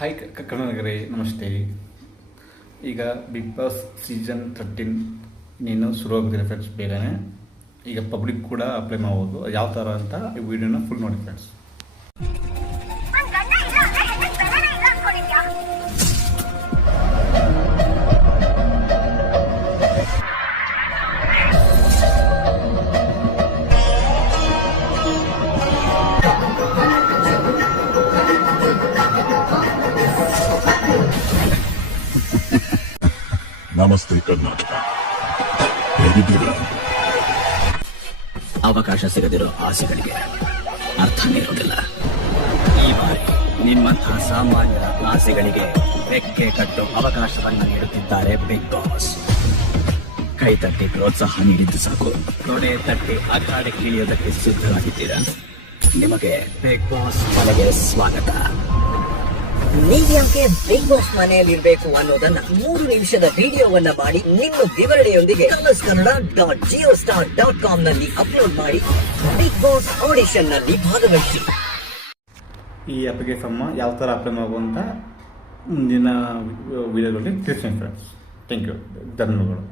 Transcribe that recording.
Hi ಕನ್ನಡಿಗರೇ, ನಮಸ್ತೆ. ಈಗ big boss season 13 ನೀನು ಶುರುವಾಗಿದೆ ಫ್ರೆಂಡ್ಸ್. ಬೇಗನೆ ಈಗ ಪಬ್ಲಿಕ್ ಕೂಡ ಅಪ್ಲೈ ಮಾಡ್ಬೋದು. ಯಾವ ಥರ ಅಂತ ಈ ವಿಡಿಯೋನ ಫುಲ್ ನೋಡಿ ಫ್ರೆಂಡ್ಸ್. ನಮಸ್ತೆ ಕರ್ನಾಟಕ, ಹೇಗಿದ್ದೀರಾ? ಅವಕಾಶ ಸಿಗದಿರೋ ಆಸೆಗಳಿಗೆ ಅರ್ಥನೇ ಇರೋದಿಲ್ಲ. ಈ ಬಾರಿ ನಿಮ್ಮಂತಹ ಸಾಮಾನ್ಯರ ಆಸೆಗಳಿಗೆ ರೆಕ್ಕೆ ಕಟ್ಟು ಅವಕಾಶವನ್ನು ನೀಡುತ್ತಿದ್ದಾರೆ ಬಿಗ್ ಬಾಸ್. ಕೈ ತಟ್ಟಿ ಪ್ರೋತ್ಸಾಹ ನೀಡಿದ್ದು ಸಾಕು, ತೊಡೆ ತಟ್ಟಿ ಅಖಾಡಕ್ಕೆ ಇಳಿಯೋದಕ್ಕೆ ಸಿದ್ಧರಾಗಿದ್ದೀರಾ? ನಿಮಗೆ ಬಿಗ್ ಬಾಸ್ ಮನೆಗೆ ಸ್ವಾಗತ. ನೀವ್ಯಾಕೆ ಬಿಗ್ ಬಾಸ್ ಮನೆಯಲ್ಲಿರ್ಬೇಕು ಅನ್ನೋದನ್ನ 3 ನಿಮಿಷದ ವಿಡಿಯೋವನ್ನ ಮಾಡಿ ನಿಮ್ಮ ವಿವರಣೆಯೊಂದಿಗೆ colorskannada.geostar.com ನಲ್ಲಿ ಅಪ್ಲೋಡ್ ಮಾಡಿ ಬಿಗ್ ಬಾಸ್ ಆಡಿಷನ್ ನಲ್ಲಿ ಭಾಗವಹಿಸಿ. ಈ ಅಪ್ಲಿಕೇಶನ್ ಯಾವ ಥರ ಅಪ್ಲೈ ಮಾಡ್ಬೋದು ಅಂತ ಮುಂದಿನ ವಿಡಿಯೋದಲ್ಲಿ ತಿಳಿಸ್ತೀನಿ ಫ್ರೆಂಡ್ಸ್. ಥ್ಯಾಂಕ್ ಯು, ಧನ್ಯವಾದಗಳು.